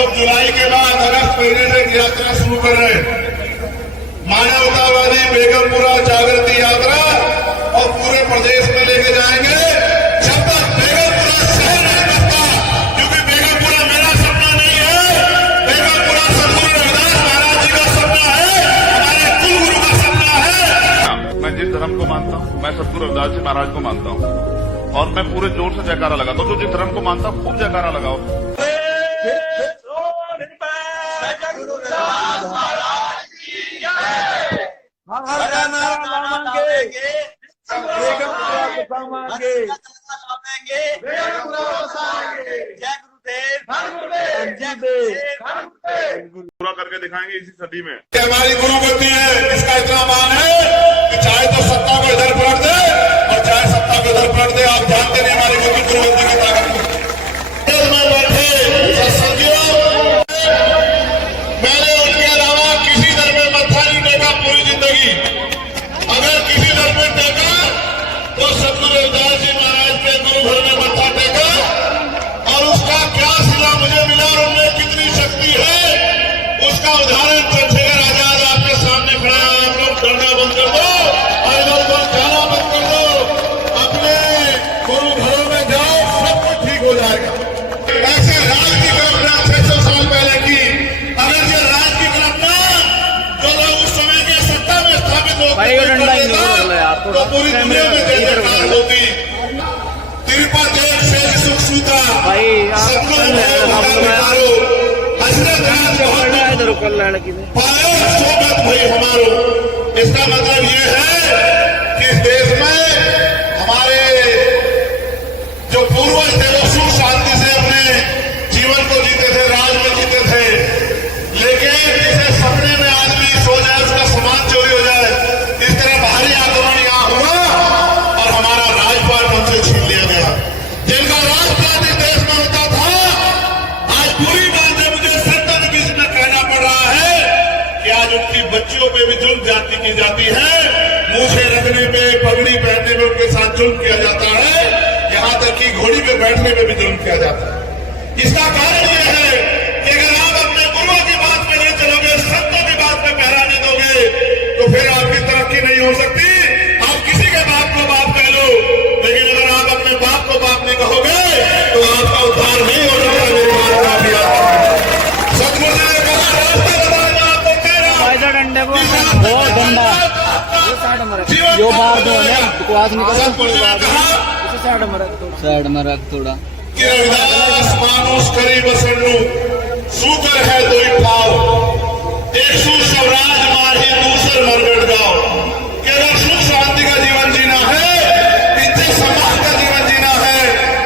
लोग जुलाई के बाद अगस्त महीने से एक यात्रा शुरू कर रहे हैं, मानवतावादी बेगमपुरा जागृति यात्रा, और पूरे प्रदेश में लेके जाएंगे जब तक बेगमपुरा शहर नहीं बसता, क्योंकि बेगमपुरा मेरा सपना नहीं है, बेगमपुरा सदगुरु रविदास महाराज जी का सपना है, हमारे कुल गुरु का सपना है। मैं जिस धर्म को मानता हूँ, मैं सदगुरु रविदास जी महाराज को मानता हूँ, और मैं पूरे जोर से जयकारा लगाता हूँ। जो जिस धर्म को मानता हूँ खूब जयकारा लगाओ। पूरा करके दिखाएंगे इसी सदी में। हमारी गुरुगति है, इसका इतना मान है कि चाहे तो सत्ता को इधर पलट दे और चाहे सत्ता को इधर पलट दे। आप जानते नहीं हमारी गुरुगति की ताकत में बैठे सत्संगियों, मैंने उनके अलावा किसी दर में मत्था नहीं टेका पूरी जिंदगी। अगर किसी दर में टेका तो सदगुरु रविदास जी महाराज के गुरु घर में मत्था टेका, और उसका क्या सिला मुझे मिला और उनमें कितनी शक्ति है उसका उदाहरण चंद्रशेखर आजाद आपके सामने खड़ा है। आप लोग डरना बंद कर दो और इधर उधर जाना बंद कर दो, अपने गुरु घरों में जाओ, सब कुछ ठीक हो जाएगा। ऐसे राज की कल्पना 600 साल पहले की, अगर ये राज की कल्पना जो लोग उस समय के सत्ता में स्थापित होकर तो पूरी दुनिया में जयकार होती। तिरुपति देव से सुख सूता पायो सोबत भाई हमारो। इसका मतलब ये है कि इस देश में हमारे जो पूर्वज थे वो सुख शांति से अपने जीवन को जीते थे, राज में जीते थे। लेकिन जिसे सपने में आदमी सो जाए उसका सामान चोरी हो जाए, इस तरह भारी आक्रमण यहाँ हुआ और हमारा राजपाट हमसे छीन लिया गया। जिनका राजपाट इस देश में होता था, आज पूरी बात है मुझे सत्तर की इसमें कहना पड़ रहा है कि आज उनकी बच्चियों पे भी जुल्म जाति की जाती है, मूछें रखने पे, पगड़ी पहनने में उनके साथ जुल्म किया जाता है, यहाँ तक कि घोड़ी पे बैठने में भी जुल्म किया जाता है। इसका कारण यह है कि अगर आप अपने गुरुओं की बात पे नहीं चलोगे, संतों की बात पे पहरा नहीं दोगे, तो फिर आपकी तरक्की नहीं हो सकती। आप किसी के बाप को बाप कह लो, लेकिन अगर आप अपने बाप को बाप नहीं कहोगे तो आपका उद्धार नहीं हो सकता। मेरी बात का भी सदगुरु जी ने कहा रास्ता बताना आपको कह रहा हूं, डंडे को बहुत डंडा जो बार दो है बकवास निकल साइड में रख थोड़ा कि रविदास मानुष करी बसनु सुकर है दो ठाव, एक सु स्वराज माही दूसर मरगढ़ गाओ। कि अगर सुख शांति का जीवन जीना है, इज्जत समाज का जीवन जीना है,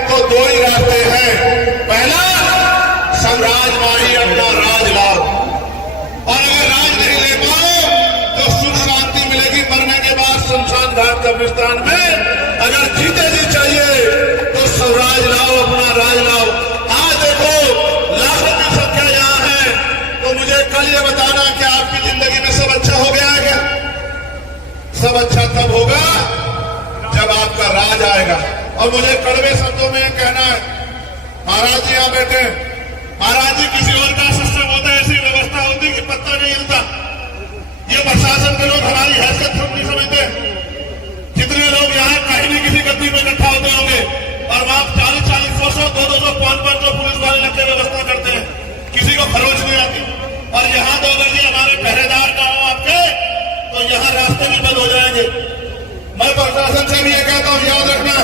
तो दो ही रास्ते हैं। पहला सम्राज माही अपना राज लाओ, और अगर राज नहीं ले पाओ तो सुख शांति मिलेगी मरने के बाद शमशान घाट कब्रिस्तान में। अगर जीते जी चाहिए तो स्वराज लाओ, अपना राज लाओ। आज देखो लाखों की संख्या यहाँ है, तो मुझे कल ये बताना कि आपकी जिंदगी में सब अच्छा हो गया है क्या? सब अच्छा तब होगा जब आपका राज आएगा। और मुझे कड़वे शब्दों में कहना है, महाराज जी यहाँ बैठे, महाराज जी किसी और का सिस्टम होता है, ऐसी व्यवस्था होती कि पत्ता नहीं हिलता। ये प्रशासन के लोग हमारी हैसियत हम नहीं समझते। कितने लोग यहाँ कहीं नहीं किसी गद्दी में इकट्ठा होते होंगे और वहां 40-40, 100-100, 200, 500 पुलिस वाले लगते व्यवस्था करते हैं, किसी को खरोच नहीं आती। और यहाँ तो अगर ये हमारे पहरेदार ना हो आपके, तो यहाँ रास्ते भी बंद हो जाएंगे। मैं प्रशासन से भी ये कहता हूँ, याद रखना,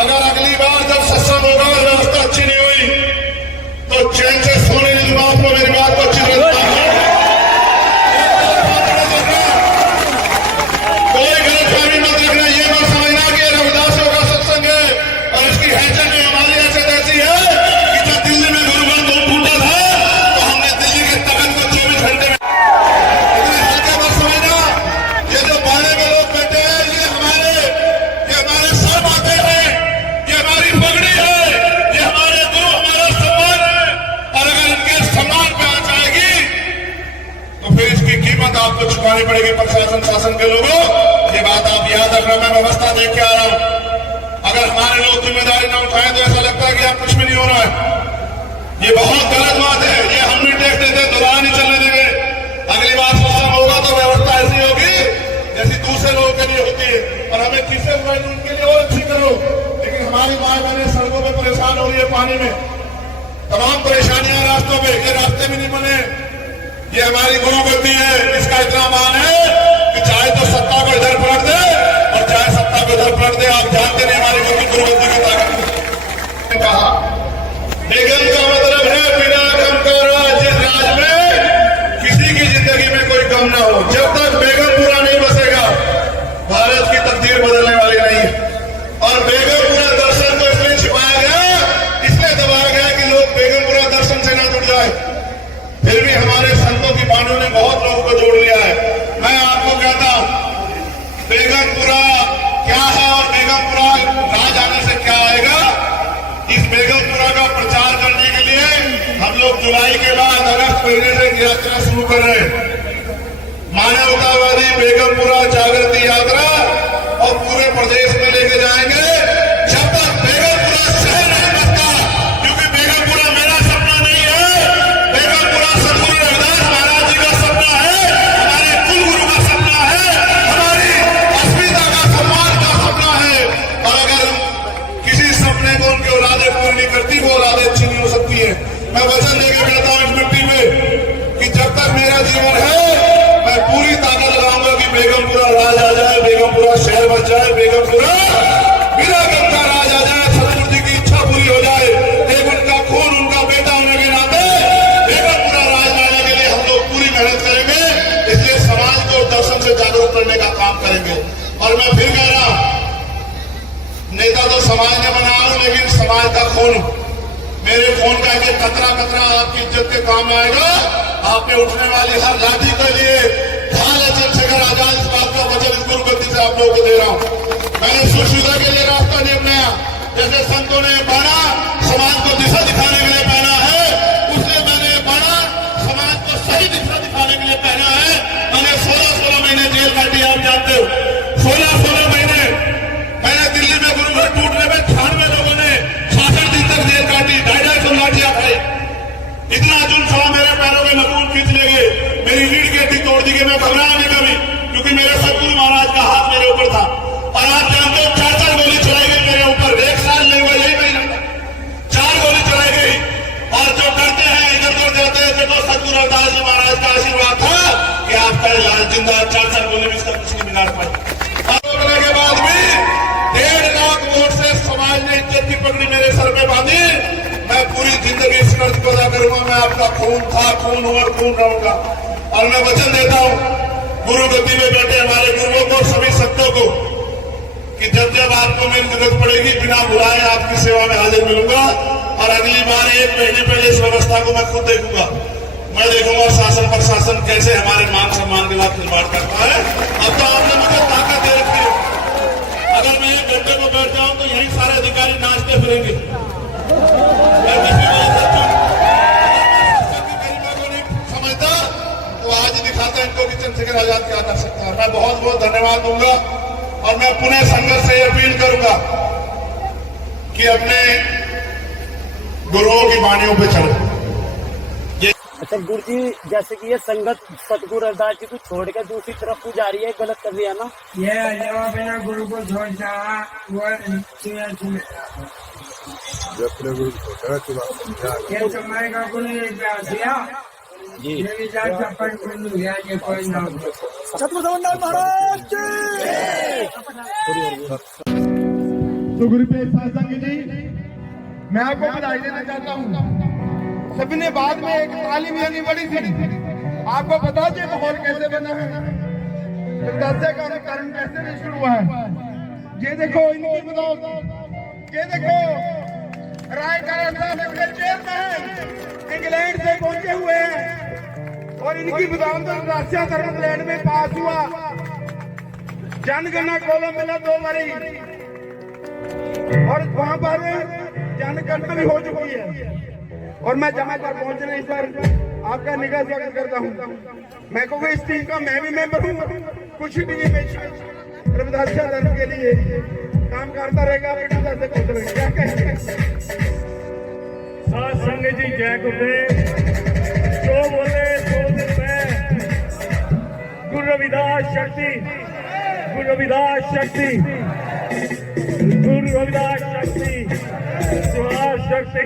अगर अगली बार जब सत्संग होगा और व्यवस्था अच्छी नहीं हुई तो चैन से सोने नहीं दूंगा आपको। मेरी बात को अच्छी तरह कोई गलतफहमी मत रखना, ये मत समझना कि रविदासों का सत्संग है और इसकी हैसियत में हमारी हैसियत ऐसी है कि जब दिल्ली में गुरुग्राम दो फूटा था तो हमने दिल्ली के तखत को 24 घंटे में इतने हल्के मत समझना। ये जो बाड़े में लोग बैठे हैं, ये हमारे सर माथे हैं, ये हमारी पगड़ी है, ये हमारे गुरु, हमारा सम्मान है। और अगर इनके सम्मान पे आ जाएगी तो फिर इसकी कीमत आपको चुकानी पड़ेगी। प्रशासन शासन के लोगों, ये बात आप याद रखना। मैं व्यवस्था देख के आ रहा हूं, अगर हमारे लोग जिम्मेदारी न उठाएं तो ऐसा लगता है कि आप कुछ भी नहीं हो रहा है। ये बहुत गलत बात है। ये हम भी टैक्स देते दोबारा नहीं चलने देंगे। अगली बार सिस्टम होगा तो व्यवस्था ऐसी होगी जैसी दूसरे लोगों के लिए होती है। और हमें किससे उनके लिए और अच्छी करो। लेकिन हमारी माँ बहनें सड़कों पर परेशान हो रही है, पानी में तमाम परेशानियां रास्तों में, ये रास्ते भी नहीं बने। ये हमारी गुरु गद्दी है, इसका इतना मान है कि चाहे तो सत्ता को इधर पलट दे और चाहे सत्ता को इधर पलट दे। आप जानते नहीं हमारी गुरु गद्दी की ताकत। कहा बेगम का मतलब है बिना गम का राज, जिस राज में किसी की जिंदगी में कोई गम ना हो। जब तक बेगमपुरा नहीं बसेगा भारत की तकदीर बदलने वाली नहीं है। और बेगमपुरा दर्शन को इसलिए छिपाया गया, इसलिए दबाया गया कि लोग बेगमपुरा दर्शन से ना जुड़ जाए। फिर भी हमारे संतों की वाणियों ने बहुत लोगों को जोड़ लिया है। मैं आपको कहता हूं बेगमपुरा क्या है और बेगमपुरा राज आने से क्या आएगा। इस बेगमपुरा का प्रचार करने के लिए हम लोग जुलाई के बाद अगस्त महीने से यात्रा शुरू कर रहे हैं। मानवतावादी बेगमपुरा जागृति यात्रा और पूरे प्रदेश में लेके जाएंगे जब तक बेगमपुरा शहर नहीं बनता। क्योंकि बेगमपुरा मेरा सपना नहीं है, बेगमपुरा सदगुरु रविदास महाराज जी का सपना है, हमारे कुल गुरु का सपना है, हमारी अस्मिता का सम्मान का सपना है। और अगर किसी सपने को उनकी औलादें पूरी नहीं करती, वो औलादें अच्छी नहीं हो सकती है। मैं वचन लेके कहता हूं इस मिट्टी में कि जब तक मेरा जीवन है मैं पूरी ताकत लगाऊंगा कि बेगमपुरा राज आ जाए, बेगमपुरा शहर बच जाए, बेगमपुरा बिना गम का राज आ जाए, सदगुरु जी की इच्छा पूरी हो जाए। एक उनका खून उनका बेटा होने के नाते बेगमपुरा राज लाने के लिए हम लोग पूरी मेहनत करेंगे। इसलिए समाज को दर्शन से जागरूक करने का काम करेंगे। और मैं फिर कह रहा हूं नेता तो समाज ने बनाया हूं, लेकिन समाज का खून मेरे खून का एक कतरा कतरा आपकी इज्जत के काम आएगा। आप पे उठने वाली हर लाठी के लिए ढाल है चंद्रशेखर आजाद। इस बात का वचन इस गुरु गद्दी से आप लोगों को दे रहा हूं। मैंने सुशीला के लिए रास्ता नहीं अपनाया, जैसे संतों ने बाणा समाज को दिशा दिखाने के लिए पहना है, उसने मैंने बाणा समाज को सही दिशा दिखाने के लिए पहना है। मैंने 16-16 महीने जेल काटी, आप जानते हो 16-16 महीने मैंने दिल्ली में गुरु घर टूटने में 98 लोगों ने 66 दिन तक जेल काटी, 250 लाठियां खाई। इतना जुल्म सवा मेरे पैरों के नखून खींच ले गए, मेरी रीढ़ की हड्डी तोड़ दी गई। मैं घबराया नहीं कभी, क्योंकि मेरे सतगुरु महाराज का हाथ मेरे ऊपर था। और आप जानते हो 4 गोली चलाई गई मेरे ऊपर, 1 साल नहीं हुआ, यही महीना 4 गोली चलाई गई। और जो करते हैं इधर उधर जाते हैं, देखो सतगुरु रविदास जी महाराज का आशीर्वाद था कि आपका इलाज जिंदा 4 गोली भी इसका कुछ नहीं बिगाड़ पाई। रोकने के बाद भी 1.5 लाख वोट से समाज ने इज्जत की पगड़ी मेरे सर पे बांधी। मैं पूरी जिंदगी इस कर्ज को अदा करूंगा। मैं आपका खून था, खून हूं और खून रहूंगा। और मैं वचन देता हूं गुरु गद्दी में बैठे हमारे गुरुओं को, सभी संतों को, कि जब जब आपको मेरी जरूरत पड़ेगी बिना बुलाए आपकी सेवा में हाजिर मिलूंगा। और अगली बार 1 महीने पहले इस व्यवस्था को मैं खुद देखूंगा। मैं देखूंगा शासन प्रशासन कैसे हमारे मान सम्मान के साथ खिलवाड़ करता है। अब तो आपने मुझे ताकत दे रखी है। अगर मैं 1 घंटे को बैठ जाऊं तो यही सारे अधिकारी नाचते फिरेंगे। समझता तो आज ही दिखाता इनको कि चंद्रशेखर आजाद क्या कर सकता है। मैं बहुत बहुत धन्यवाद दूंगा। और मैं पुणे संघर्ष से अपील करूंगा कि अपने गुरुओं की वाणियों पे चलो। अच्छा गुरु जी, जैसे कि ये संगत सतगुरु रविदास जी को छोड़ के दूसरी तरफ को जा रही है, गलत कर दिया ना। ये बिना गुरु को छोड़ जा अपने गुरु को छोटा ये समय का गुरु ने क्या दिया जी। ये चप्पल गुरु ये कोई ना तो गुरु पे सासंग जी, मैं आपको बधाई देना चाहता हूँ। सभी ने बाद में एक तालीम लेनी पड़ी थी। आपको पता है माहौल कैसे बना है, दर्जे का अनुकरण कैसे नहीं शुरू हुआ है। ये देखो इनकी बताओ, ये देखो राय का चेयरमैन इंग्लैंड से पहुंचे हुए हैं और इनकी बदाम तो राष्ट्रीय धर्म इंग्लैंड में पास हुआ। जनगणना कॉलम मिला 2 बारी और वहां पर जनगणना भी हो चुकी है। और मैं जहां पर पहुंच रही पर आपका निगाह स्वागत करता हूं। मैं कहूँगा इस टीम का मैं भी मेंबर हूँ। कुछ भी रविदास धर्म के लिए काम करता रहेगा। क्या कहेंगे? संग बोले जी जय गुरुदेव। जो बोले 2 दिन में गुरु रविदास शक्ति, गुरु रविदास शक्ति, गुरु रविदास शक्ति, शिवास शक्ति।